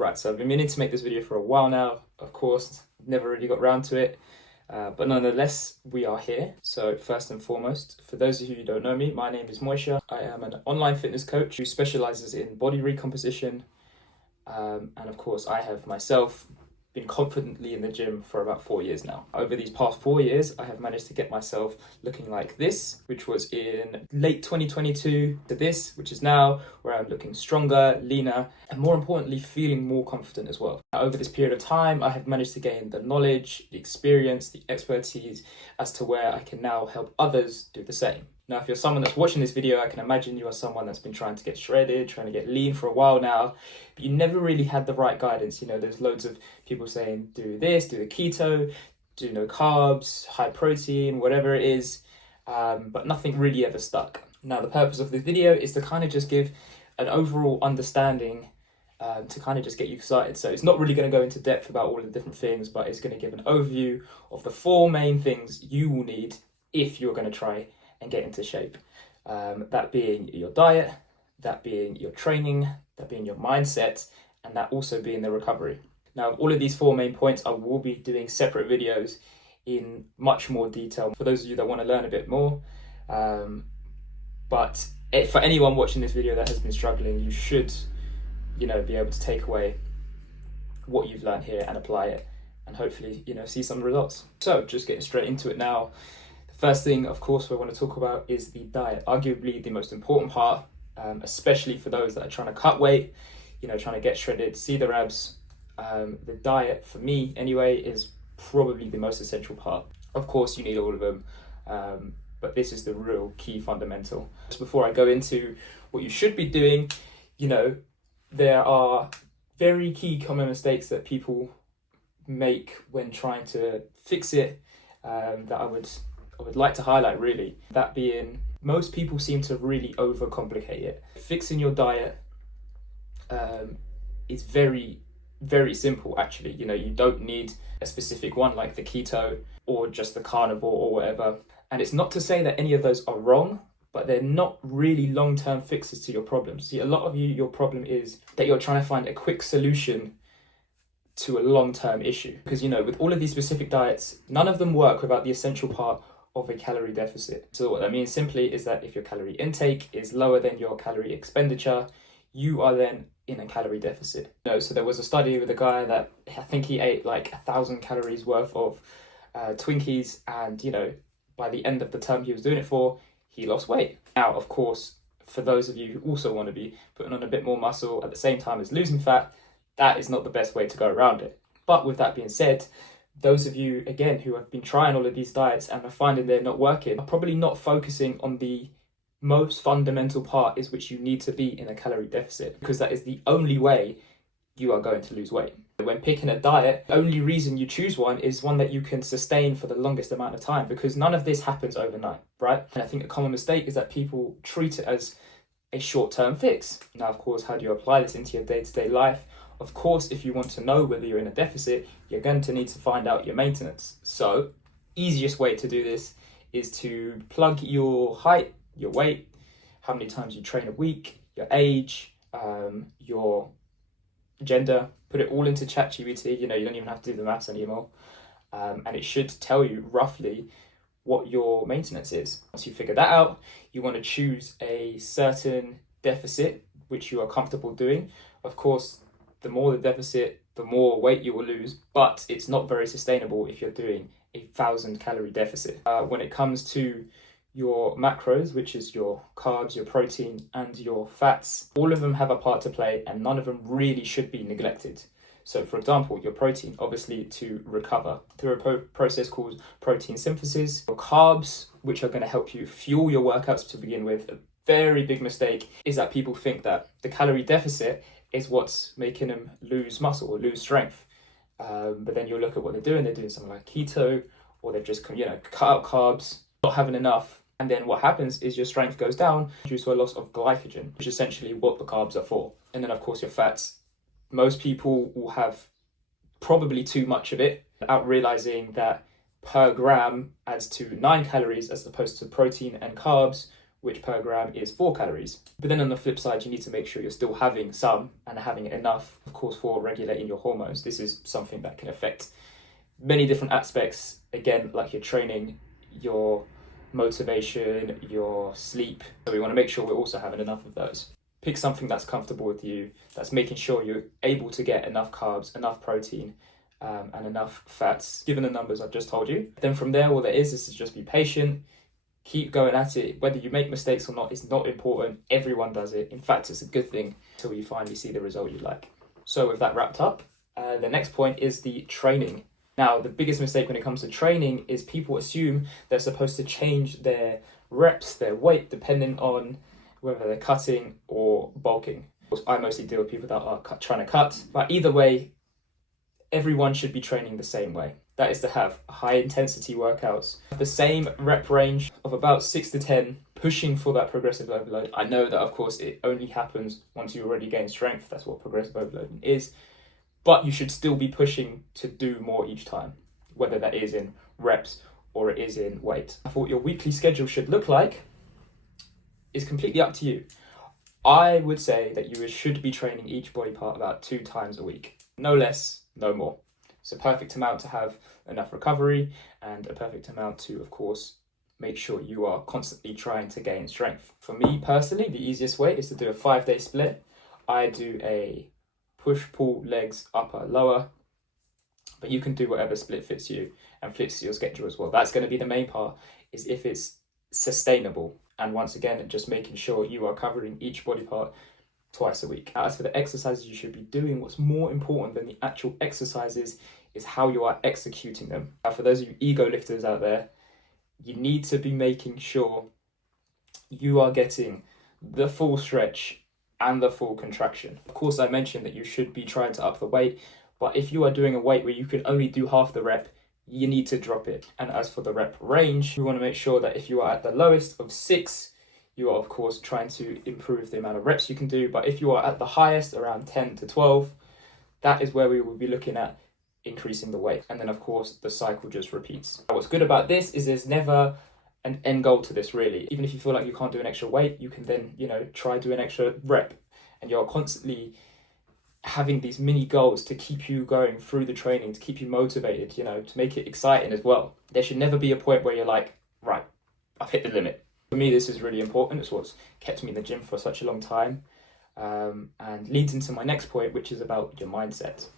Right, so I've been meaning to make this video for a while now, of course, never really got around to it, but nonetheless, we are here. So first and foremost, for those of you who don't know me, my name is Moisha. I am an online fitness coach who specializes in body recomposition, and of course, I have myself been confidently in the gym for about 4 years now. Over these past 4 years, I have managed to get myself looking like this, which was in late 2022, to this, which is now, where I'm looking stronger, leaner, and more importantly, feeling more confident as well. Over this period of time, I have managed to gain the knowledge, the experience, the expertise as to where I can now help others do the same. Now, if you're someone that's watching this video, I can imagine you are someone that's been trying to get shredded, trying to get lean for a while now, but you never really had the right guidance. You know, there's loads of people saying, do this, do the keto, do no carbs, high protein, whatever it is, but nothing really ever stuck. Now, the purpose of this video is to kind of just give an overall understanding to kind of just get you excited. So it's not really going to go into depth about all the different things, but it's going to give an overview of the 4 main things you will need if you're going to try and get into shape. That being your diet, that being your training, that being your mindset, and that also being the recovery. Now, all of these 4 main points, I will be doing separate videos in much more detail for those of you that want to learn a bit more. But for anyone watching this video that has been struggling, you should, be able to take away what you've learned here and apply it, and hopefully, see some results. So, just getting straight into it now. First thing, of course, we want to talk about is the diet, arguably the most important part, especially for those that are trying to cut weight, trying to get shredded, see their abs. The diet, for me anyway, is probably the most essential part. Of course, you need all of them, but this is the real key fundamental. Just before I go into what you should be doing, there are very key common mistakes that people make when trying to fix it, that I would like to highlight, really. That being, most people seem to really overcomplicate it. Fixing your diet is very, very simple, actually. You don't need a specific one like the keto or just the carnivore or whatever. And it's not to say that any of those are wrong, but they're not really long-term fixes to your problems. See, a lot of you, your problem is that you're trying to find a quick solution to a long-term issue. Because, with all of these specific diets, none of them work without the essential part of a calorie deficit. So what that means simply is that if your calorie intake is lower than your calorie expenditure, you are then in a calorie deficit. So there was a study with a guy that I think he ate like 1,000 calories worth of Twinkies, and by the end of the term he was doing it for, he lost weight. Now, of course, for those of you who also want to be putting on a bit more muscle at the same time as losing fat, that is not the best way to go around it. But with that being said, those of you, again, who have been trying all of these diets and are finding they're not working, are probably not focusing on the most fundamental part, is which you need to be in a calorie deficit, because that is the only way you are going to lose weight. When picking a diet, the only reason you choose one is one that you can sustain for the longest amount of time, because none of this happens overnight, right? And I think a common mistake is that people treat it as a short-term fix. Now, of course, how do you apply this into your day-to-day life? Of course, if you want to know whether you're in a deficit, you're going to need to find out your maintenance. So, easiest way to do this is to plug your height, your weight, how many times you train a week, your age, your gender, put it all into ChatGPT. You don't even have to do the maths anymore. And it should tell you roughly what your maintenance is. Once you figure that out, you want to choose a certain deficit which you are comfortable doing. Of course, the more the deficit, the more weight you will lose, but it's not very sustainable if you're doing 1,000 calorie deficit. When it comes to your macros, which is your carbs, your protein, and your fats, all of them have a part to play, and none of them really should be neglected. So, for example, your protein, obviously to recover through a process called protein synthesis. Your carbs, which are going to help you fuel your workouts to begin with. A very big mistake is that people think that the calorie deficit is what's making them lose muscle or lose strength. But then you'll look at what they're doing something like keto, or they've just, cut out carbs, not having enough. And then what happens is your strength goes down due to a loss of glycogen, which is essentially what the carbs are for. And then, of course, your fats. Most people will have probably too much of it without realizing that per gram adds to 9 calories as opposed to protein and carbs, which per gram is 4 calories. But then on the flip side, you need to make sure you're still having some and having enough, of course, for regulating your hormones. This is something that can affect many different aspects, again, like your training, your motivation, your sleep. So we want to make sure we're also having enough of those. Pick something that's comfortable with you, that's making sure you're able to get enough carbs, enough protein, and enough fats, given the numbers I've just told you. Then from there, all there is to just be patient, keep going at it. Whether you make mistakes or not is not important. Everyone does it. In fact, it's a good thing until you finally see the result you like. So with that wrapped up, the next point is the training. Now, the biggest mistake when it comes to training is people assume they're supposed to change their reps, their weight, depending on whether they're cutting or bulking. I mostly deal with people that are trying to cut, but either way, everyone should be training the same way. That is to have high intensity workouts, the same rep range of about 6 to 10, pushing for that progressive overload. I know that, of course, it only happens once you already gain strength. That's what progressive overloading is. But you should still be pushing to do more each time, whether that is in reps or it is in weight. What your weekly schedule should look like is completely up to you. I would say that you should be training each body part about 2 times a week. No less, no more. It's a perfect amount to have enough recovery and a perfect amount to, of course, make sure you are constantly trying to gain strength. For me personally, the easiest way is to do a 5-day split. I do a push, pull, legs, upper, lower, but you can do whatever split fits you and fits your schedule as well. That's going to be the main part, is if it's sustainable. And once again, just making sure you are covering each body part twice a week. As for the exercises you should be doing, what's more important than the actual exercises is how you are executing them. Now, for those of you ego lifters out there, you need to be making sure you are getting the full stretch and the full contraction. Of course, I mentioned that you should be trying to up the weight, but if you are doing a weight where you can only do half the rep, you need to drop it. And as for the rep range, you want to make sure that if you are at the lowest of 6, you are, of course, trying to improve the amount of reps you can do. But if you are at the highest, around 10 to 12, that is where we will be looking at increasing the weight. And then, of course, the cycle just repeats. What's good about this is there's never an end goal to this, really. Even if you feel like you can't do an extra weight, you can then, try do an extra rep. And you're constantly having these mini goals to keep you going through the training, to keep you motivated, to make it exciting as well. There should never be a point where you're like, right, I've hit the limit. For me, this is really important. It's what's kept me in the gym for such a long time, and leads into my next point, which is about your mindset.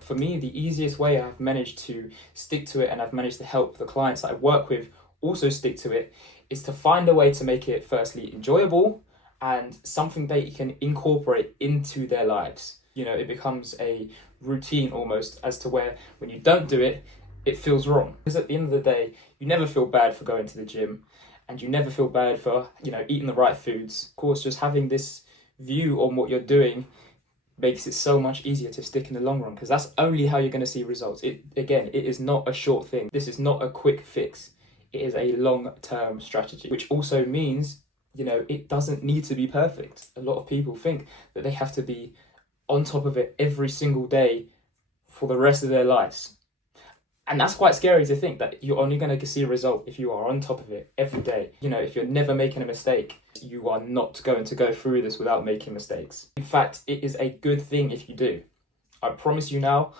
For me, the easiest way I've managed to stick to it, and I've managed to help the clients that I work with also stick to it, is to find a way to make it firstly enjoyable and something they can incorporate into their lives. It becomes a routine almost, as to where when you don't do it, it feels wrong. Because at the end of the day, you never feel bad for going to the gym, and you never feel bad for, eating the right foods. Of course, just having this view on what you're doing makes it so much easier to stick in the long run, because that's only how you're going to see results. It is not a short thing. This is not a quick fix. It is a long-term strategy, which also means, it doesn't need to be perfect. A lot of people think that they have to be on top of it every single day for the rest of their lives. And that's quite scary to think that you're only going to see a result if you are on top of it every day. If you're never making a mistake, you are not going to go through this without making mistakes. In fact, it is a good thing if you do. I promise you now,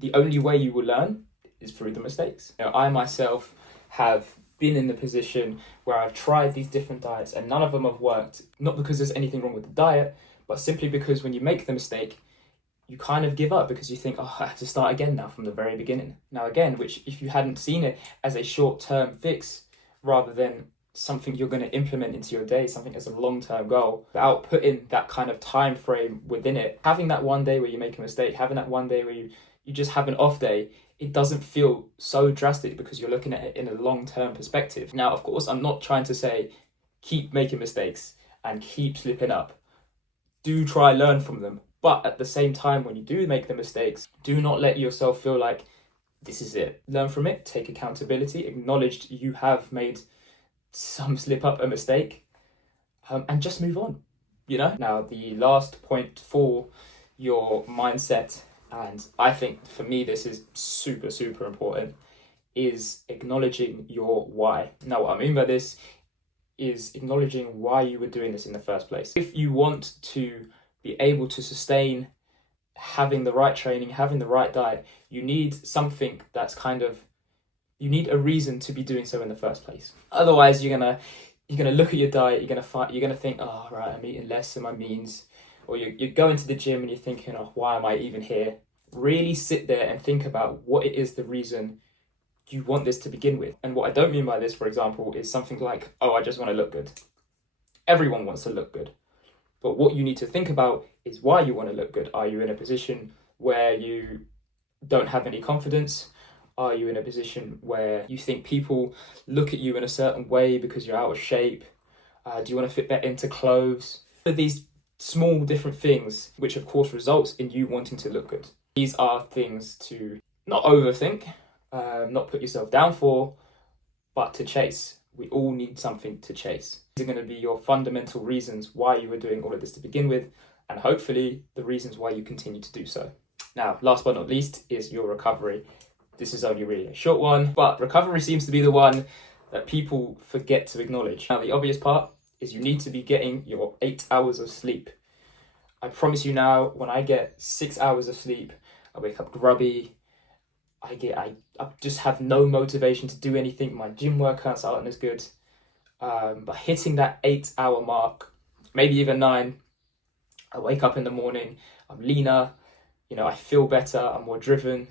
the only way you will learn is through the mistakes. I myself have been in the position where I've tried these different diets and none of them have worked. Not because there's anything wrong with the diet, but simply because when you make the mistake, you kind of give up because you think, I have to start again now from the very beginning. Now again, which if you hadn't seen it as a short-term fix rather than something you're going to implement into your day, something as a long-term goal, without putting that kind of time frame within it, having that one day where you make a mistake, having that one day where you just have an off day, it doesn't feel so drastic because you're looking at it in a long-term perspective. Now, of course, I'm not trying to say keep making mistakes and keep slipping up. Do try learn from them. But at the same time, when you do make the mistakes, do not let yourself feel like this is it. Learn from it, take accountability, acknowledge you have made some slip up, a mistake, and just move on, Now, the last point for your mindset, and I think for me this is super, super important, is acknowledging your why. Now, what I mean by this is acknowledging why you were doing this in the first place. If you want to be able to sustain having the right training, having the right diet, you need something that's you need a reason to be doing so in the first place. Otherwise, you're gonna look at your diet, you're gonna think, oh right, I'm eating less than my means, or you're going to the gym and you're thinking, oh, why am I even here? Really sit there and think about what it is the reason you want this to begin with. And what I don't mean by this, for example, is something like, oh, I just want to look good. Everyone wants to look good. But what you need to think about is why you want to look good. Are you in a position where you don't have any confidence? Are you in a position where you think people look at you in a certain way because you're out of shape? Do you want to fit better into clothes? These small different things, which of course results in you wanting to look good. These are things to not overthink, not put yourself down for, but to chase. We all need something to chase. These are going to be your fundamental reasons why you were doing all of this to begin with, and hopefully the reasons why you continue to do so. Now, last but not least is your recovery. This is only really a short one, but recovery seems to be the one that people forget to acknowledge. Now, the obvious part is you need to be getting your 8 hours of sleep. I promise you now, when I get 6 hours of sleep, I wake up grubby. I just have no motivation to do anything. My gym workouts aren't as good. But hitting that 8 hour mark, maybe even 9, I wake up in the morning, I'm leaner, I feel better, I'm more driven.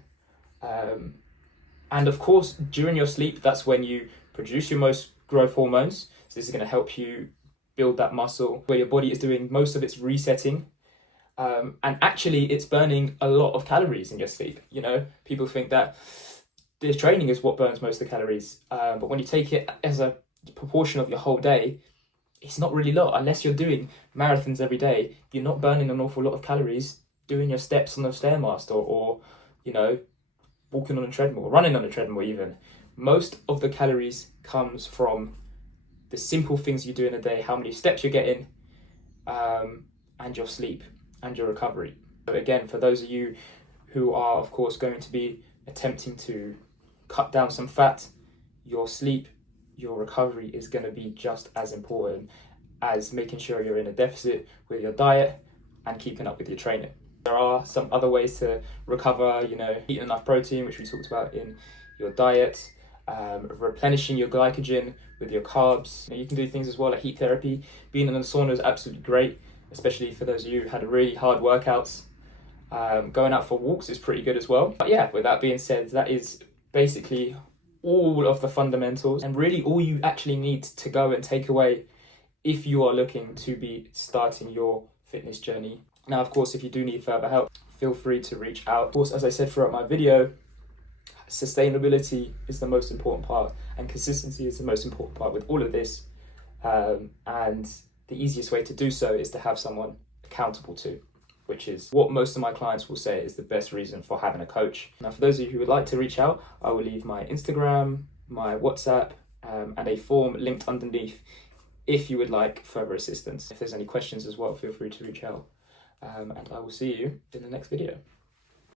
And of course, during your sleep, that's when you produce your most growth hormones. So this is going to help you build that muscle where your body is doing most of its resetting. And actually, it's burning a lot of calories in your sleep. People think that the training is what burns most of the calories. But when you take it as a proportion of your whole day, it's not really a lot. Unless you're doing marathons every day, you're not burning an awful lot of calories doing your steps on the Stairmaster or walking on a treadmill, or running on a treadmill even. Most of the calories comes from the simple things you do in a day, how many steps you're getting, and your sleep and your recovery. So again, for those of you who are, of course, going to be attempting to cut down some fat, your sleep, your recovery is going to be just as important as making sure you're in a deficit with your diet and keeping up with your training. There are some other ways to recover, eating enough protein, which we talked about in your diet, replenishing your glycogen with your carbs. You can do things as well like heat therapy. Being in a sauna is absolutely great, especially for those of you who had really hard workouts. Going out for walks is pretty good as well. But yeah, with that being said, that is basically all of the fundamentals and really all you actually need to go and take away if you are looking to be starting your fitness journey. Now, of course, if you do need further help, feel free to reach out. Of course, as I said throughout my video, sustainability is the most important part and consistency is the most important part with all of this. And the easiest way to do so is to have someone accountable to, which is what most of my clients will say is the best reason for having a coach. Now, for those of you who would like to reach out, I will leave my Instagram, my WhatsApp, and a form linked underneath if you would like further assistance. If there's any questions as well, feel free to reach out. And I will see you in the next video.